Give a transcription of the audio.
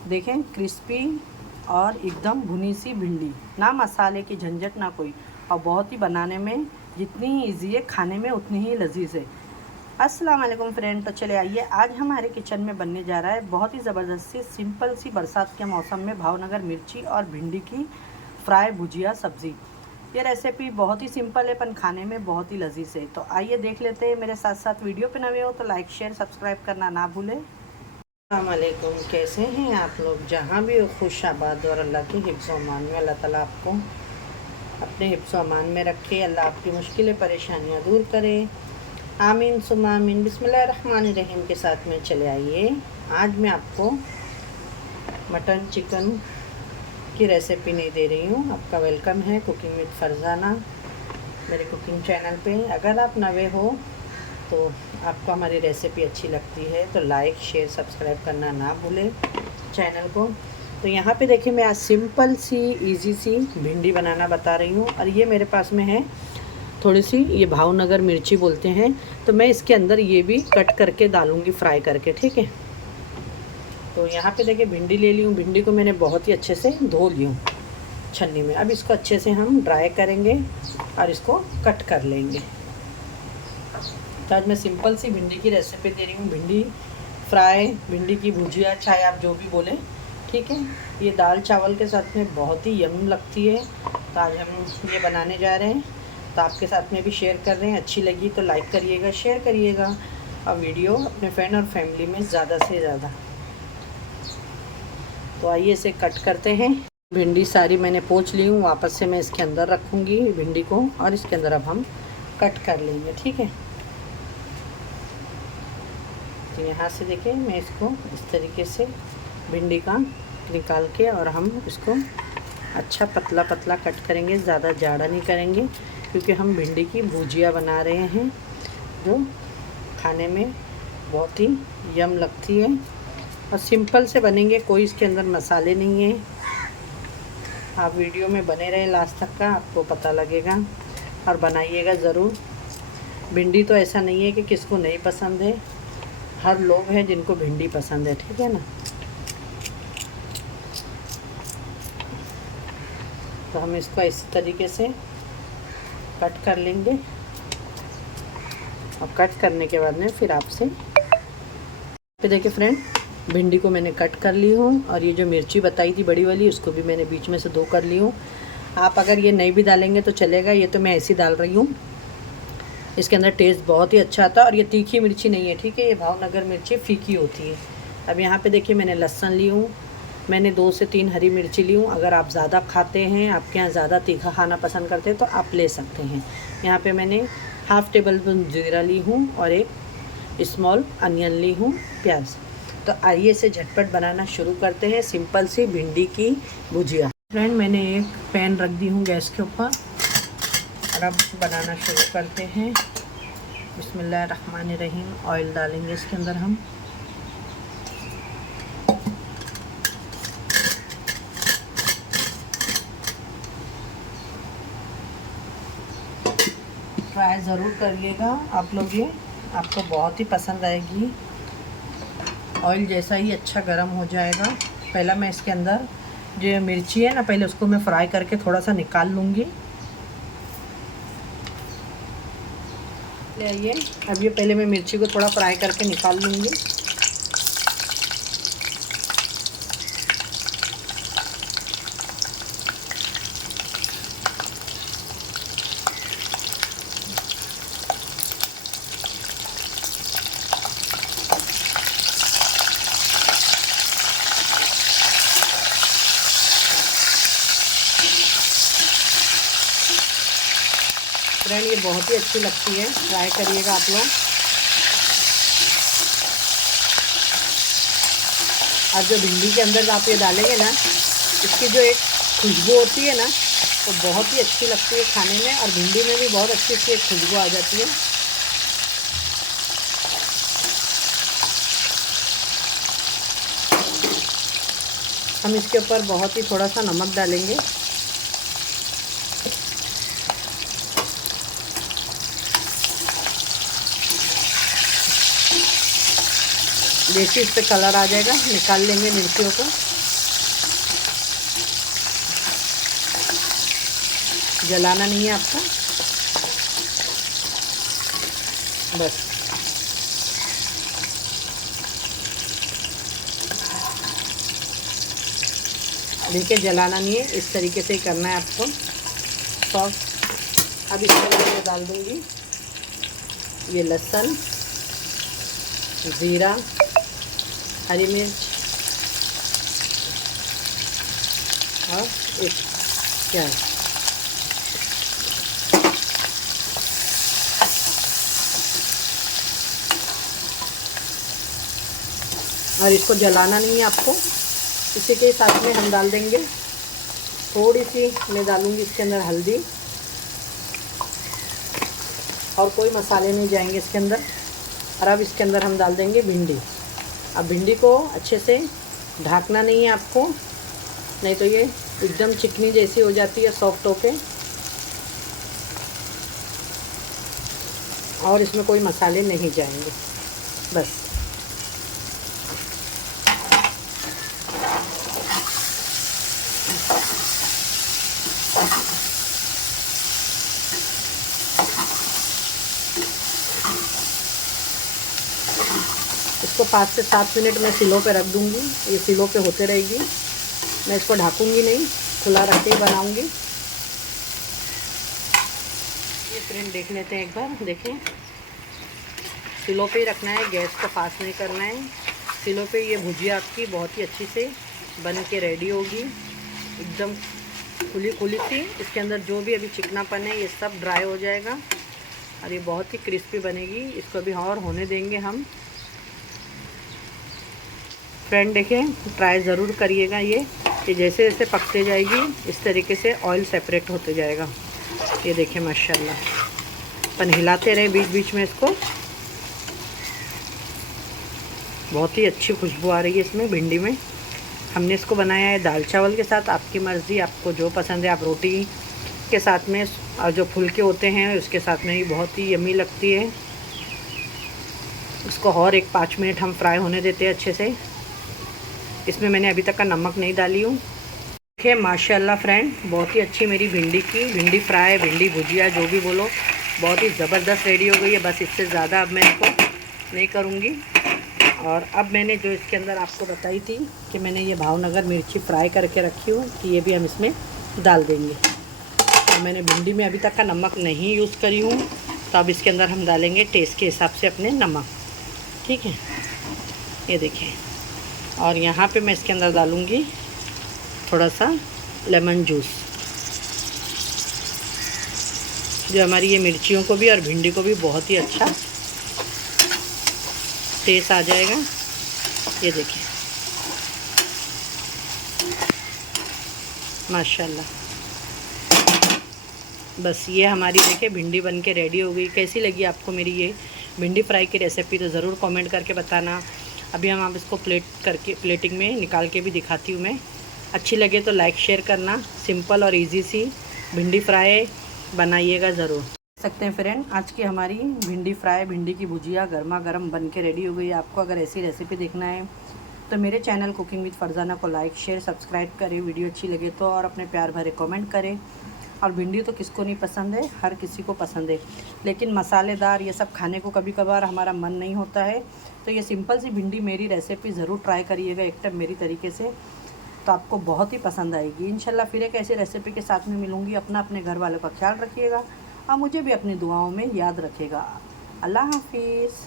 देखें, क्रिस्पी और एकदम भुनी सी भिंडी, ना मसाले की झंझट ना कोई, और बहुत ही बनाने में जितनी ही ईजी है खाने में उतनी ही लजीज है। अस्सलाम वालेकुम फ्रेंड। तो चले आइए, आज हमारे किचन में बनने जा रहा है बहुत ही ज़बरदस्त सी सिंपल सी बरसात के मौसम में भावनगर मिर्ची और भिंडी की फ्राई भुजिया सब्ज़ी। ये रेसिपी बहुत ही सिंपल है पर खाने में बहुत ही लजीज है। तो आइए देख लेते हैं मेरे साथ साथ। वीडियो पे नए हो तो लाइक शेयर सब्सक्राइब करना ना भूलें। अस्सलाम वालेकुम, कैसे हैं आप लोग? जहाँ भी हो खुश आबाद और अल्लाह के हिफ्ज़ अमान में। अल्लाह ताला आपको अपने हिफ्ज़ अमान में रखे, अल्लाह आपकी मुश्किलें परेशानियाँ दूर करे, आमीन सुम्मा आमीन। बिस्मिल्लाहिर्रहमानिर्रहीम के साथ में चले आइए। आज मैं आपको मटन चिकन की रेसिपी नहीं दे रही हूँ। आपका वेलकम है कुकिंग विद फरजाना मेरे कुकिंग चैनल पे। अगर आप नए हो तो आपको हमारी रेसिपी अच्छी लगती है तो लाइक शेयर सब्सक्राइब करना ना भूलें चैनल को। तो यहाँ पे देखिए, मैं आज सिंपल सी इजी सी भिंडी बनाना बता रही हूँ। और ये मेरे पास में है थोड़ी सी, ये भावनगर मिर्ची बोलते हैं, तो मैं इसके अंदर ये भी कट करके डालूँगी फ्राई करके, ठीक है। तो यहाँ पे देखिए भिंडी ले ली हूँ। भिंडी को मैंने बहुत ही अच्छे से धो ली हूँ छन्नी में। अब इसको अच्छे से हम ड्राई करेंगे और इसको कट कर लेंगे। तो आज मैं सिंपल सी भिंडी की रेसिपी दे रही हूँ। भिंडी फ्राई, भिंडी की भुजिया, चाहे आप जो भी बोलें, ठीक है। ये दाल चावल के साथ में बहुत ही यम लगती है। तो आज हम ये बनाने जा रहे हैं, तो आपके साथ में भी शेयर कर रहे हैं। अच्छी लगी तो लाइक करिएगा, शेयर करिएगा और वीडियो अपने फ्रेंड और फैमिली में ज़्यादा से ज़्यादा। तो आइए इसे कट करते हैं। भिंडी सारी मैंने पोंछ ली हूँ, वापस से मैं इसके अंदर रखूँगी भिंडी को और इसके अंदर अब हम कट कर लेंगे, ठीक है। तो यहाँ से देखिए मैं इसको इस तरीके से भिंडी का निकाल के और हम इसको अच्छा पतला पतला कट करेंगे, ज़्यादा जाड़ा नहीं करेंगे, क्योंकि हम भिंडी की भुजिया बना रहे हैं जो खाने में बहुत ही यम लगती है। और सिंपल से बनेंगे, कोई इसके अंदर मसाले नहीं है। आप वीडियो में बने रहें लास्ट तक का, आपको पता लगेगा और बनाइएगा ज़रूर। भिंडी तो ऐसा नहीं है कि किसको नहीं पसंद है, हर लोग हैं जिनको भिंडी पसंद है, ठीक है ना। तो हम इसको इस तरीके से कट कर लेंगे और कट करने के बाद में फिर आपसे देखिए फ्रेंड, भिंडी को मैंने कट कर ली हूँ। और ये जो मिर्ची बताई थी बड़ी वाली, उसको भी मैंने बीच में से दो कर ली हूँ। आप अगर ये नहीं भी डालेंगे तो चलेगा, ये तो मैं ऐसी डाल रही हूँ। इसके अंदर टेस्ट बहुत ही अच्छा आता है। और ये तीखी मिर्ची नहीं है, ठीक है, ये भावनगर मिर्ची फीकी होती है। अब यहाँ पे देखिए मैंने लहसुन ली हूँ, मैंने 2 से 3 हरी मिर्ची ली हूँ। अगर आप ज़्यादा खाते हैं, आपके यहाँ ज़्यादा तीखा खाना पसंद करते हैं तो आप ले सकते हैं। यहाँ पे मैंने हाफ़ टेबल स्पून जीरा ली हूँ और एक स्मॉल अनियन ली हूँ, प्याज। तो आइए इसे झटपट बनाना शुरू करते हैं, सिंपल सी भिंडी की भुजिया। फ्रेंड, मैंने एक पैन रख दी हूँ गैस के ऊपर और अब बनाना शुरू करते हैं। बिस्मिल्लाहिर्रहमानिर्रहीम। ऑयल डालेंगे इसके अंदर हम। ट्राई ज़रूर करिएगा आप लोग, ये आपको बहुत ही पसंद आएगी। ऑयल जैसा ही अच्छा गर्म हो जाएगा, पहला मैं इसके अंदर जो मिर्ची है ना, पहले उसको मैं फ्राई करके थोड़ा सा निकाल लूँगी। ले आइए, अब ये पहले मैं मिर्ची को थोड़ा फ्राई करके निकाल लूँगी। फ्रेंड, ये बहुत ही अच्छी लगती है, ट्राई करिएगा आप लोग। और जो भिंडी के अंदर आप ये डालेंगे ना, इसकी जो एक खुशबू होती है ना, तो बहुत ही अच्छी लगती है खाने में। और भिंडी में भी बहुत अच्छी सी एक खुशबू आ जाती है। हम इसके ऊपर बहुत ही थोड़ा सा नमक डालेंगे। जैसे इस पर कलर आ जाएगा निकाल लेंगे मिर्चियों को। जलाना नहीं है आपको, बस। देखिए जलाना नहीं है, इस तरीके से ही करना है आपको सॉफ्ट। अब इसके अंदर मैं डाल दूँगी ये लहसुन, ज़ीरा, हरी मिर्च और एक प्याज। और इसको जलाना नहीं है आपको। इसी के साथ में हम डाल देंगे थोड़ी सी, मैं डालूँगी इसके अंदर हल्दी, और कोई मसाले नहीं जाएंगे इसके अंदर। और अब इसके अंदर हम डाल देंगे भिंडी। अब भिंडी को अच्छे से ढकना नहीं है आपको, नहीं तो ये एकदम चिकनी जैसी हो जाती है सॉफ्ट होके। और इसमें कोई मसाले नहीं जाएंगे, बस। इसको 5 से 7 मिनट मैं सिलो पे रख दूँगी। ये सिलो पे होते रहेगी, मैं इसको ढकूँगी नहीं, खुला रख के ही बनाऊँगी। ये फ्रेंड देख लेते हैं एक बार। देखें, सिलो पे ही रखना है, गैस को फास्ट नहीं करना है। सिलो पे ये भुजिया आपकी बहुत ही अच्छी से बन के रेडी होगी, एकदम खुली खुली सी। इसके अंदर जो भी अभी चिकनापन है ये सब ड्राई हो जाएगा और ये बहुत ही क्रिस्पी बनेगी। इसको अभी और होने देंगे हम। फ्रेंड देखें, ट्राई ज़रूर करिएगा ये कि जैसे जैसे पकते जाएगी इस तरीके से ऑयल सेपरेट होते जाएगा। ये देखें माशाल्लाह, अपन हिलाते रहे बीच बीच में इसको। बहुत ही अच्छी खुशबू आ रही है इसमें भिंडी में। हमने इसको बनाया है दाल चावल के साथ, आपकी मर्ज़ी, आपको जो पसंद है। आप रोटी के साथ में, और जो फुलके होते हैं उसके साथ में भी बहुत ही यम्मी लगती है। इसको और एक 5 मिनट हम फ्राई होने देते हैं अच्छे से। इसमें मैंने अभी तक का नमक नहीं डाली हूँ। देखिए माशाल्लाह फ्रेंड, बहुत ही अच्छी मेरी भिंडी फ्राई, भिंडी भुजिया, जो भी बोलो, बहुत ही ज़बरदस्त रेडी हो गई है। बस इससे ज़्यादा अब मैं इसको नहीं करूँगी। और अब मैंने जो इसके अंदर आपको बताई थी कि मैंने ये भावनगर मिर्ची फ्राई करके रखी हूँ, कि ये भी हम इसमें डाल देंगे। और मैंने भिंडी में अभी तक का नमक नहीं यूज़ करी हूँ, तो अब इसके अंदर हम डालेंगे टेस्ट के हिसाब से अपने नमक, ठीक है। ये देखिए, और यहाँ पे मैं इसके अंदर डालूँगी थोड़ा सा लेमन जूस, जो हमारी ये मिर्चियों को भी और भिंडी को भी बहुत ही अच्छा टेस्ट आ जाएगा। ये देखिए माशाल्लाह, बस ये हमारी देखिए भिंडी बन के रेडी हो गई। कैसी लगी आपको मेरी ये भिंडी फ्राई की रेसिपी, तो ज़रूर कमेंट करके बताना। अभी हम आप इसको प्लेटिंग में निकाल के भी दिखाती हूँ मैं। अच्छी लगे तो लाइक शेयर करना। सिंपल और इजी सी भिंडी फ्राई बनाइएगा ज़रूर। सकते हैं फ्रेंड, आज की हमारी भिंडी फ्राई, भिंडी की भुजिया गर्मा गर्म बन के रेडी हो गई है। आपको अगर ऐसी रेसिपी देखना है तो मेरे चैनल कुकिंग विद फरजाना को लाइक शेयर सब्सक्राइब करें, वीडियो अच्छी लगे तो, और अपने प्यार भरे कमेंट करें। और भिंडी तो किसको नहीं पसंद है, हर किसी को पसंद है, लेकिन मसालेदार ये सब खाने को कभी कभार हमारा मन नहीं होता है। तो ये सिंपल सी भिंडी मेरी रेसिपी ज़रूर ट्राई करिएगा एक टाइम मेरी तरीके से, तो आपको बहुत ही पसंद आएगी इंशाल्लाह। फिर एक ऐसी रेसिपी के साथ में मिलूँगी। अपने घर वालों का ख्याल रखिएगा और मुझे भी अपनी दुआओं में याद रखेगा। अल्लाह हाफिज़।